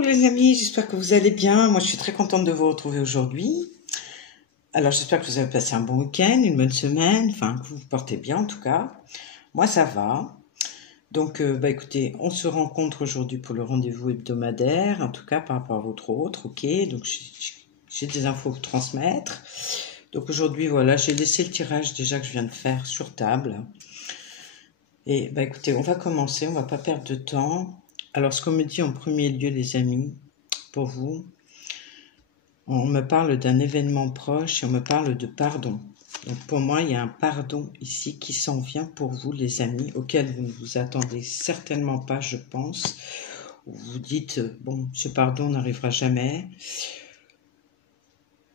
Coucou les amis, j'espère que vous allez bien. Moi je suis très contente de vous retrouver aujourd'hui. Alors j'espère que vous avez passé un bon week-end, une bonne semaine, enfin que vous vous portez bien en tout cas. Moi ça va. Donc écoutez, on se rencontre aujourd'hui pour le rendez-vous hebdomadaire, en tout cas par rapport à votre autre, ok. Donc j'ai des infos à vous transmettre. Donc aujourd'hui voilà, j'ai laissé le tirage déjà que je viens de faire sur table. Et écoutez, on va commencer, on va pas perdre de temps. Alors, ce qu'on me dit en premier lieu, les amis, pour vous, on me parle d'un événement proche et on me parle de pardon. Donc, pour moi, il y a un pardon ici qui s'en vient pour vous, les amis, auquel vous ne vous attendez certainement pas, je pense. Vous dites, bon, ce pardon n'arrivera jamais.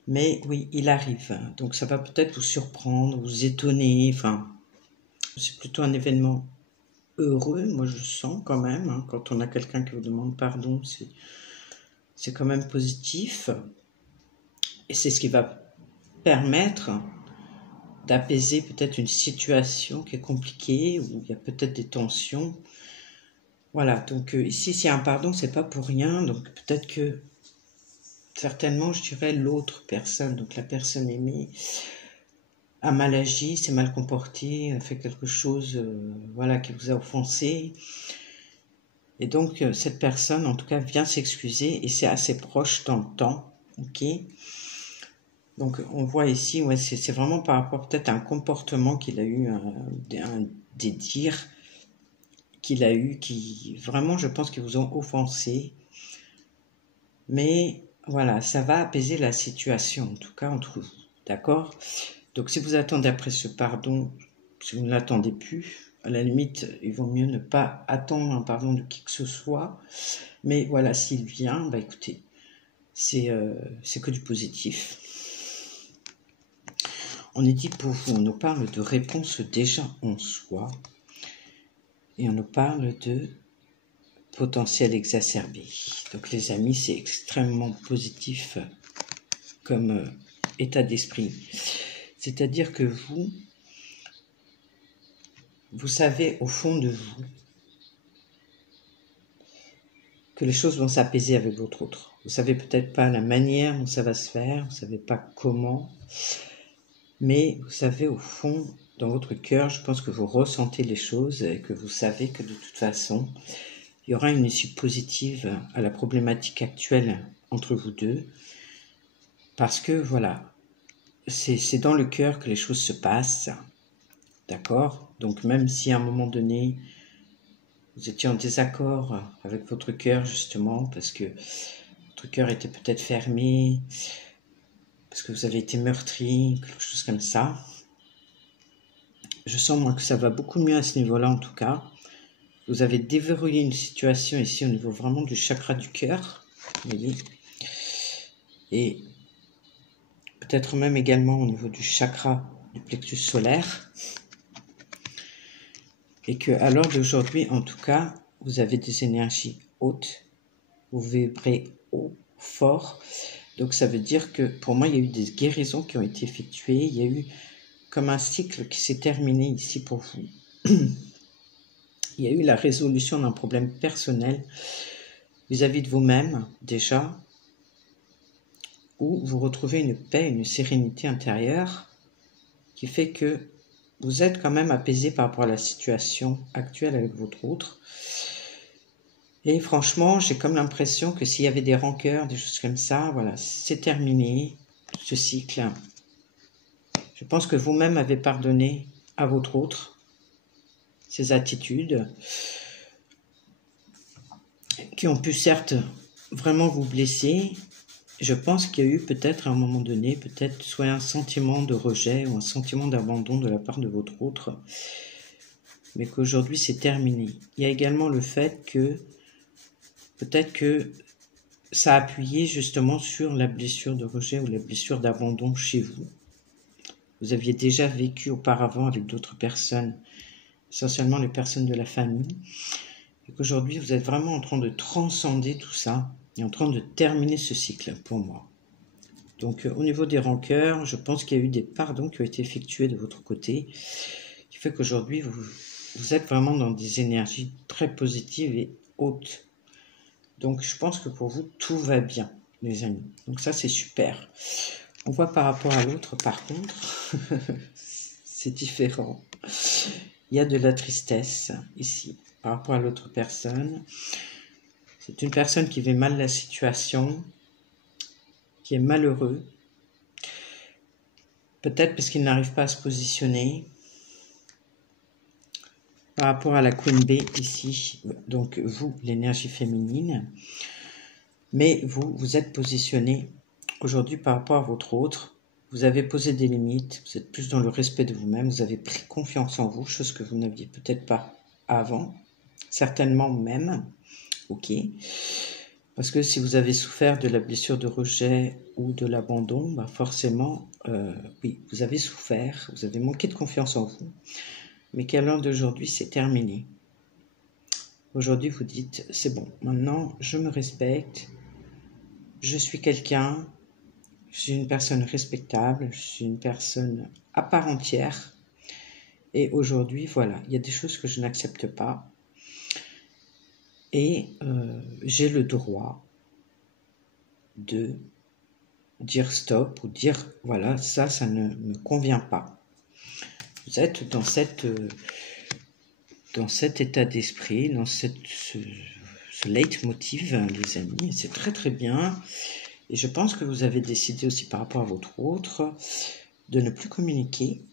Mais oui, il arrive. Donc, ça va peut-être vous surprendre, vous étonner. Enfin, c'est plutôt un événement heureux, moi je sens quand même, hein, quand on a quelqu'un qui vous demande pardon, c'est quand même positif, et c'est ce qui va permettre d'apaiser peut-être une situation qui est compliquée, où il y a peut-être des tensions. Voilà, donc ici s'il y a un pardon, c'est pas pour rien, donc peut-être que certainement je dirais l'autre personne, donc la personne aimée, a mal agi, s'est mal comporté, a fait quelque chose voilà, qui vous a offensé. Et donc, cette personne, en tout cas, vient s'excuser et c'est assez proche dans le temps, ok. Donc, on voit ici, ouais, c'est vraiment par rapport peut-être à un comportement qu'il a eu, des dires qu'il a eu, qui vraiment, je pense, qu'ils vous ont offensé. Mais voilà, ça va apaiser la situation, en tout cas, entre vous, d'accord. Donc, si vous attendez après ce pardon, si vous ne l'attendez plus, à la limite, il vaut mieux ne pas attendre un pardon de qui que ce soit. Mais voilà, s'il vient, écoutez, c'est que du positif. On est dit pour vous, on nous parle de réponse déjà en soi. Et on nous parle de potentiel exacerbé. Donc les amis, c'est extrêmement positif comme état d'esprit. C'est-à-dire que vous savez au fond de vous que les choses vont s'apaiser avec votre autre. Vous savez peut-être pas la manière dont ça va se faire, vous savez pas comment, mais vous savez au fond, dans votre cœur, je pense que vous ressentez les choses et que vous savez que de toute façon, il y aura une issue positive à la problématique actuelle entre vous deux, parce que voilà, c'est dans le cœur que les choses se passent, d'accord? Donc même si à un moment donné, vous étiez en désaccord avec votre cœur justement, parce que votre cœur était peut-être fermé, parce que vous avez été meurtri, quelque chose comme ça. Je sens moi que ça va beaucoup mieux à ce niveau-là en tout cas. Vous avez déverrouillé une situation ici au niveau vraiment du chakra du cœur, vous voyez, et peut-être même également au niveau du chakra du plexus solaire, et que à l'heure d'aujourd'hui en tout cas, vous avez des énergies hautes, vous vibrez haut, fort. Donc ça veut dire que pour moi il y a eu des guérisons qui ont été effectuées, il y a eu comme un cycle qui s'est terminé ici pour vous. Il y a eu la résolution d'un problème personnel vis-à-vis de vous-même déjà, où vous retrouvez une paix, une sérénité intérieure qui fait que vous êtes quand même apaisé par rapport à la situation actuelle avec votre autre. Et franchement, j'ai comme l'impression que s'il y avait des rancœurs, des choses comme ça, voilà, c'est terminé, ce cycle. Je pense que vous-même avez pardonné à votre autre ces attitudes qui ont pu certes vraiment vous blesser. Je pense qu'il y a eu peut-être à un moment donné, peut-être soit un sentiment de rejet ou un sentiment d'abandon de la part de votre autre, mais qu'aujourd'hui c'est terminé. Il y a également le fait que peut-être que ça a appuyé justement sur la blessure de rejet ou la blessure d'abandon chez vous. Vous aviez déjà vécu auparavant avec d'autres personnes, essentiellement les personnes de la famille, et qu'aujourd'hui vous êtes vraiment en train de transcender tout ça et en train de terminer ce cycle pour moi. Donc au niveau des rancœurs, je pense qu'il y a eu des pardons qui ont été effectués de votre côté, qui fait qu'aujourd'hui vous êtes vraiment dans des énergies très positives et hautes. Donc, je pense que pour vous, tout va bien, les amis. Donc, ça, c'est super. On voit par rapport à l'autre, par contre, c'est différent. Il y a de la tristesse ici, par rapport à l'autre personne. C'est une personne qui vit mal la situation, qui est malheureux. Peut-être parce qu'il n'arrive pas à se positionner. Par rapport à la Queen B ici, donc vous, l'énergie féminine, mais vous êtes positionné aujourd'hui par rapport à votre autre, vous avez posé des limites, vous êtes plus dans le respect de vous-même, vous avez pris confiance en vous, chose que vous n'aviez peut-être pas avant, certainement même, ok, parce que si vous avez souffert de la blessure de rejet ou de l'abandon, bah forcément, oui, vous avez souffert, vous avez manqué de confiance en vous, mais qu'à l'heure d'aujourd'hui, c'est terminé. Aujourd'hui, vous dites, c'est bon, maintenant, je me respecte, je suis quelqu'un, je suis une personne respectable, je suis une personne à part entière, et aujourd'hui, voilà, il y a des choses que je n'accepte pas, et j'ai le droit de dire stop, ou dire, voilà, ça ne me convient pas. Vous êtes dans cet état d'esprit, dans ce leitmotiv, les amis, c'est très très bien. Et je pense que vous avez décidé aussi par rapport à votre autre de ne plus communiquer.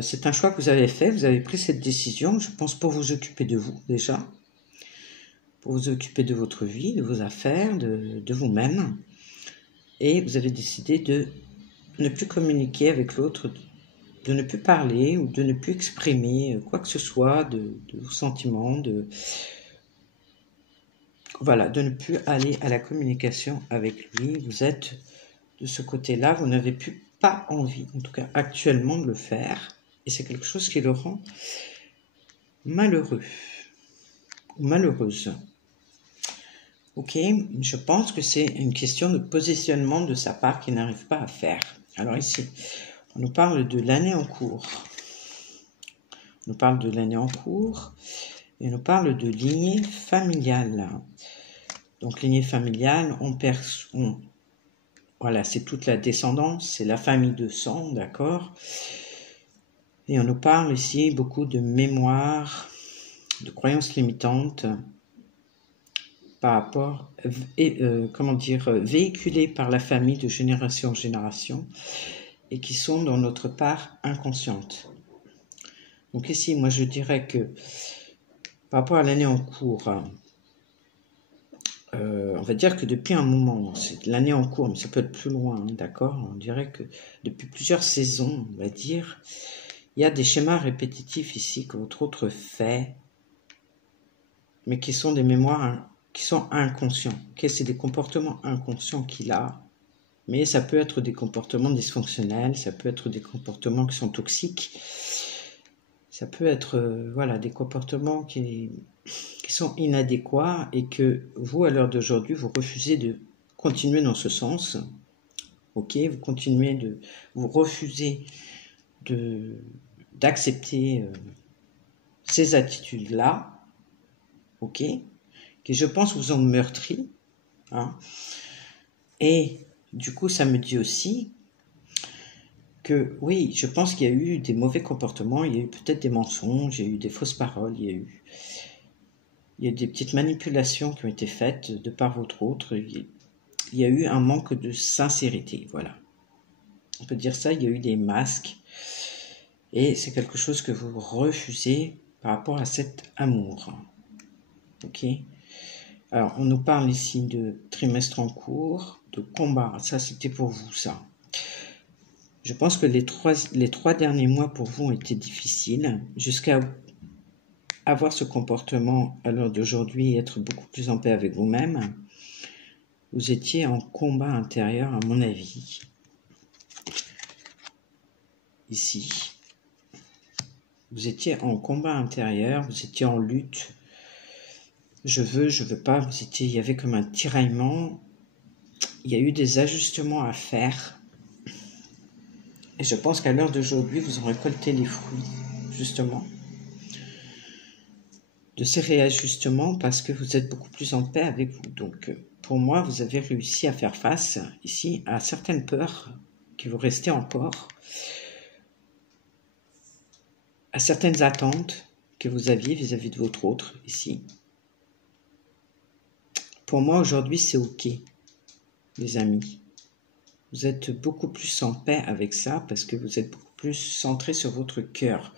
C'est un choix que vous avez fait, vous avez pris cette décision, je pense, pour vous occuper de vous déjà, pour vous occuper de votre vie, de vos affaires, de vous-même. Et vous avez décidé de ne plus communiquer avec l'autre, de ne plus parler ou de ne plus exprimer quoi que ce soit de vos sentiments, voilà, de ne plus aller à la communication avec lui. Vous êtes de ce côté-là, vous n'avez plus pas envie, en tout cas actuellement, de le faire. Et c'est quelque chose qui le rend malheureux ou malheureuse. Ok, je pense que c'est une question de positionnement de sa part qu'il n'arrive pas à faire. Alors ici, on nous parle de l'année en cours. On nous parle de l'année en cours et on nous parle de lignée familiale. Donc lignée familiale, voilà, c'est toute la descendance, c'est la famille de sang, d'accord? Et on nous parle ici beaucoup de mémoire, de croyances limitantes par rapport, véhiculées par la famille de génération en génération et qui sont dans notre part inconsciente. Donc ici, moi je dirais que par rapport à l'année en cours, on va dire que depuis un moment, c'est l'année en cours, mais ça peut être plus loin, hein, d'accord? On dirait que depuis plusieurs saisons, on va dire, il y a des schémas répétitifs ici que votre autre fait, mais qui sont des mémoires qui sont inconscients. Okay, c'est des comportements inconscients qu'il a, mais ça peut être des comportements dysfonctionnels, ça peut être des comportements qui sont toxiques, ça peut être voilà, des comportements qui sont inadéquats et que vous, à l'heure d'aujourd'hui, vous refusez de continuer dans ce sens. Ok, vous refusez d'accepter ces attitudes-là, ok, qui je pense vous ont meurtri, hein. Et du coup, ça me dit aussi que oui, je pense qu'il y a eu des mauvais comportements, il y a eu peut-être des mensonges, il y a eu des fausses paroles, il y a des petites manipulations qui ont été faites de par votre autre. Il y a eu un manque de sincérité, voilà. On peut dire ça, il y a eu des masques. Et c'est quelque chose que vous refusez par rapport à cet amour. Ok ? Alors, on nous parle ici de trimestre en cours, de combat. Ça, c'était pour vous, ça. Je pense que les trois derniers mois pour vous ont été difficiles, jusqu'à avoir ce comportement à l'heure d'aujourd'hui et être beaucoup plus en paix avec vous-même. Vous étiez en combat intérieur, à mon avis. Ici. Vous étiez en combat intérieur, vous étiez en lutte. Je veux pas, il y avait comme un tiraillement. Il y a eu des ajustements à faire. Et je pense qu'à l'heure d'aujourd'hui, vous en récoltez les fruits, justement. de ces réajustements parce que vous êtes beaucoup plus en paix avec vous. Donc, pour moi, vous avez réussi à faire face ici à certaines peurs qui vous restaient encore, à certaines attentes que vous aviez vis-à-vis de votre autre ici. Pour moi, aujourd'hui, c'est OK, les amis. Vous êtes beaucoup plus en paix avec ça parce que vous êtes beaucoup plus centré sur votre cœur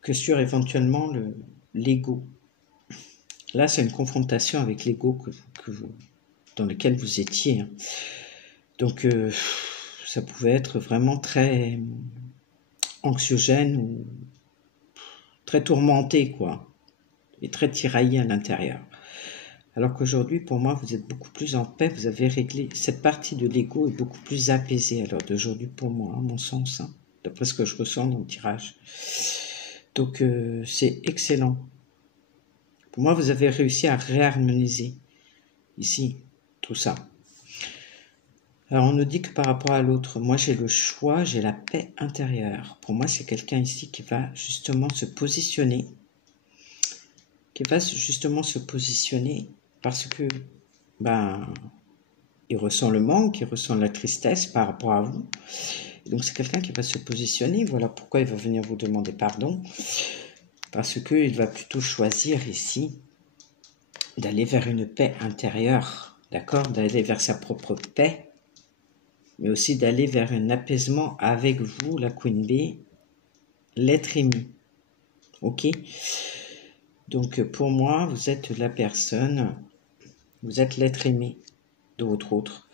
que sur éventuellement l'ego. Là, c'est une confrontation avec l'ego dans lequel vous étiez. Donc, ça pouvait être vraiment très anxiogène ou très tourmenté, quoi, et très tiraillé à l'intérieur. Alors qu'aujourd'hui, pour moi, vous êtes beaucoup plus en paix, vous avez réglé, cette partie de l'ego est beaucoup plus apaisée à l'heure d'aujourd'hui pour moi, à mon sens, d'après ce que je ressens dans le tirage. Donc, c'est excellent. Pour moi, vous avez réussi à réharmoniser ici tout ça. Alors, on nous dit que par rapport à l'autre, moi, j'ai le choix, j'ai la paix intérieure. Pour moi, c'est quelqu'un ici qui va justement se positionner, parce que, il ressent le manque, il ressent la tristesse par rapport à vous. Et donc, c'est quelqu'un qui va se positionner. Voilà pourquoi il va venir vous demander pardon. Parce qu'il va plutôt choisir ici d'aller vers une paix intérieure, d'accord, d'aller vers sa propre paix, mais aussi d'aller vers un apaisement avec vous, la Queen Bee, l'être aimé. Ok? Donc, pour moi, vous êtes la personne, vous êtes l'être aimé de votre autre.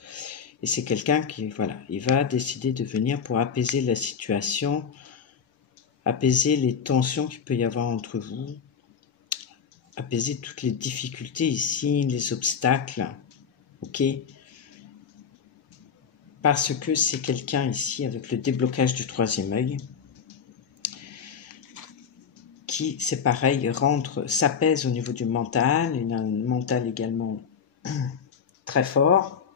Et c'est quelqu'un qui, voilà, il va décider de venir pour apaiser la situation, apaiser les tensions qu'il peut y avoir entre vous, apaiser toutes les difficultés ici, les obstacles, ok? Parce que c'est quelqu'un ici avec le déblocage du troisième œil qui, c'est pareil, s'apaise au niveau du mental. Il a un mental également très fort.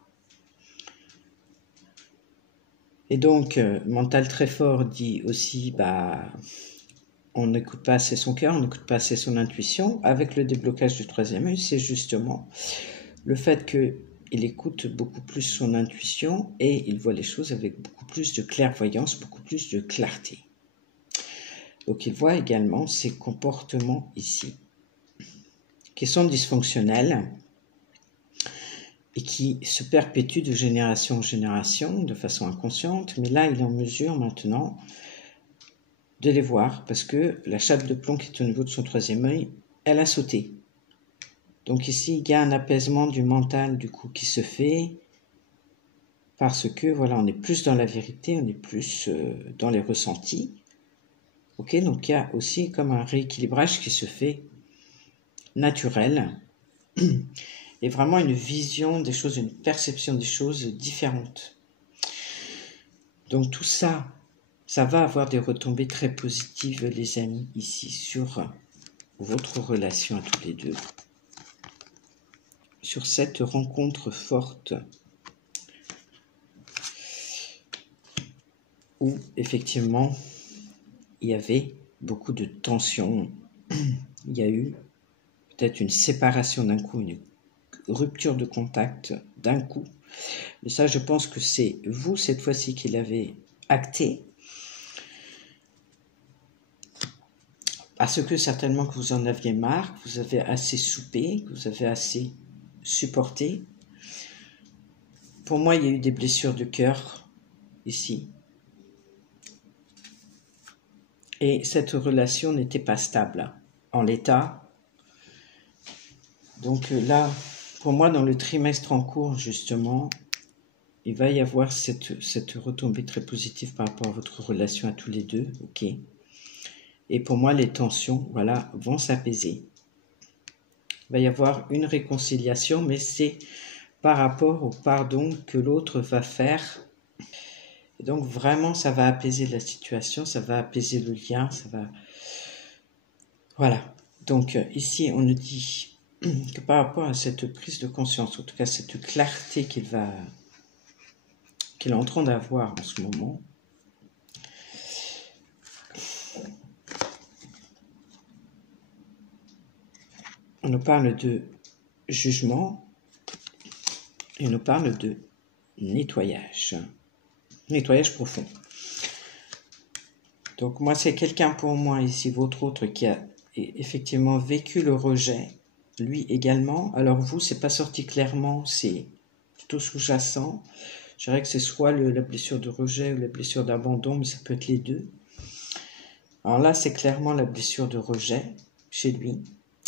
Et donc, mental très fort dit aussi, on n'écoute pas assez son cœur, on n'écoute pas assez son intuition. Avec le déblocage du troisième œil, c'est justement le fait qu'il écoute beaucoup plus son intuition et il voit les choses avec beaucoup plus de clairvoyance, beaucoup plus de clarté. Donc il voit également ces comportements ici, qui sont dysfonctionnels et qui se perpétuent de génération en génération, de façon inconsciente, mais là il est en mesure maintenant de les voir, parce que la chape de plomb qui est au niveau de son troisième œil, elle a sauté. Donc ici, il y a un apaisement du mental du coup qui se fait, parce que voilà, on est plus dans la vérité, on est plus dans les ressentis. Ok, donc il y a aussi comme un rééquilibrage qui se fait naturel, et vraiment une vision des choses, une perception des choses différentes. Donc tout ça, ça va avoir des retombées très positives, les amis, ici, sur votre relation à tous les deux. Sur cette rencontre forte où effectivement il y avait beaucoup de tensions, il y a eu peut-être une séparation d'un coup, une rupture de contact d'un coup, mais ça je pense que c'est vous cette fois-ci qui l'avez acté, parce que certainement que vous en aviez marre, que vous avez assez soupé, que vous avez assez supporté. Pour moi, il y a eu des blessures de cœur ici. Et cette relation n'était pas stable en l'état. Donc là, pour moi, dans le trimestre en cours, justement, il va y avoir cette retombée très positive par rapport à votre relation à tous les deux, ok. Et pour moi, les tensions, voilà, vont s'apaiser. Il va y avoir une réconciliation, mais c'est par rapport au pardon que l'autre va faire. Et donc, vraiment, ça va apaiser la situation, ça va apaiser le lien, ça va... Voilà. Donc, ici, on nous dit que par rapport à cette prise de conscience, en tout cas, cette clarté qu'il est en train d'avoir en ce moment, On nous parle de jugement et on nous parle de nettoyage. Nettoyage profond. Donc moi, c'est quelqu'un pour moi, ici, votre autre, qui a effectivement vécu le rejet, lui également. Alors vous, c'est pas sorti clairement, c'est plutôt sous-jacent. Je dirais que c'est soit la blessure de rejet ou la blessure d'abandon, mais ça peut être les deux. Alors là, c'est clairement la blessure de rejet chez lui,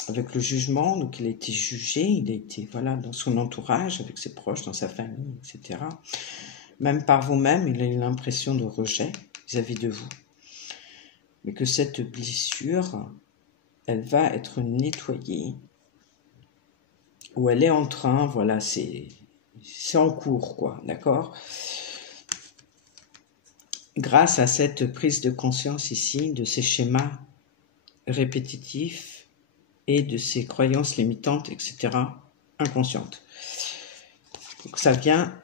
avec le jugement. Donc il a été jugé, il a été voilà dans son entourage, avec ses proches, dans sa famille, etc. Même par vous-même, il a eu l'impression de rejet vis-à-vis de vous. Mais que cette blessure, elle va être nettoyée, ou elle est en train, voilà, c'est en cours, quoi, d'accord? Grâce à cette prise de conscience ici, de ces schémas répétitifs et de ces croyances limitantes, etc., inconscientes. Donc ça vient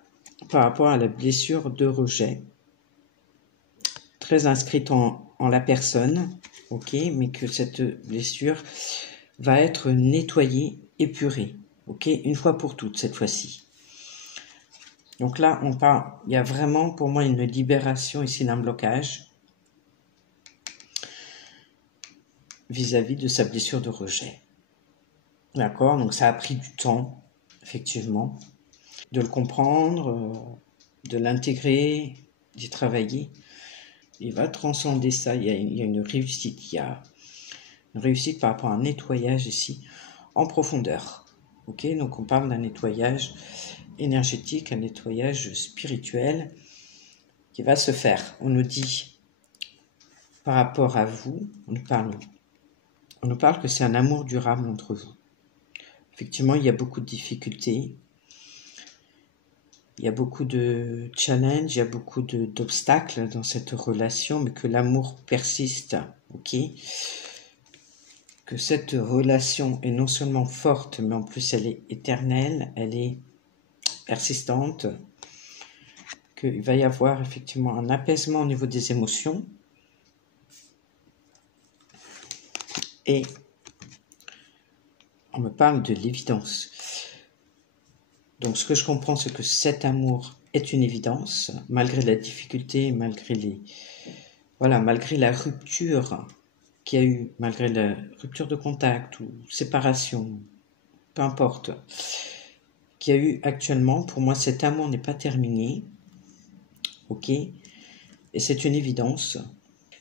par rapport à la blessure de rejet, très inscrite en la personne, ok, mais que cette blessure va être nettoyée, épurée, ok, une fois pour toutes cette fois-ci. Donc là, on parle, il y a vraiment pour moi une libération ici d'un blocage vis-à-vis de sa blessure de rejet. D'accord? Donc ça a pris du temps, effectivement, de le comprendre, de l'intégrer, d'y travailler. Il va transcender ça, il y a une réussite, il y a une réussite par rapport à un nettoyage ici, en profondeur. Ok? Donc on parle d'un nettoyage énergétique, un nettoyage spirituel qui va se faire. On nous dit, par rapport à vous, on nous parle que c'est un amour durable entre vous. Effectivement, il y a beaucoup de difficultés, il y a beaucoup de challenges, il y a beaucoup d'obstacles dans cette relation, mais que l'amour persiste, ok? Que cette relation est non seulement forte, mais en plus elle est éternelle, elle est persistante, qu'il va y avoir effectivement un apaisement au niveau des émotions, et on me parle de l'évidence. Donc ce que je comprends, c'est que cet amour est une évidence, malgré la difficulté, malgré malgré la rupture qu'il y a eu, malgré la rupture de contact ou séparation, peu importe, qu'il y a eu actuellement, pour moi cet amour n'est pas terminé, ok? Et c'est une évidence.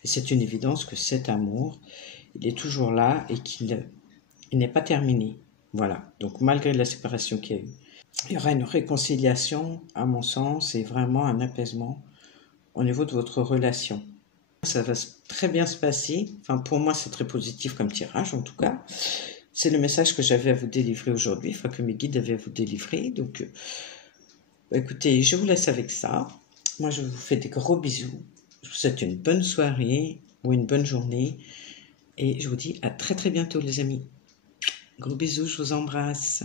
Et c'est une évidence que cet amour, il est toujours là et qu'il n'est pas terminé. Voilà. Donc malgré la séparation qu'il y a eu, il y aura une réconciliation, à mon sens, et vraiment un apaisement au niveau de votre relation. Ça va très bien se passer. Enfin, pour moi, c'est très positif comme tirage, en tout cas. C'est le message que j'avais à vous délivrer aujourd'hui, enfin que mes guides avaient à vous délivrer. Donc, écoutez, je vous laisse avec ça. Moi, je vous fais des gros bisous. Je vous souhaite une bonne soirée ou une bonne journée. Et je vous dis à très très bientôt, les amis. Gros bisous, je vous embrasse.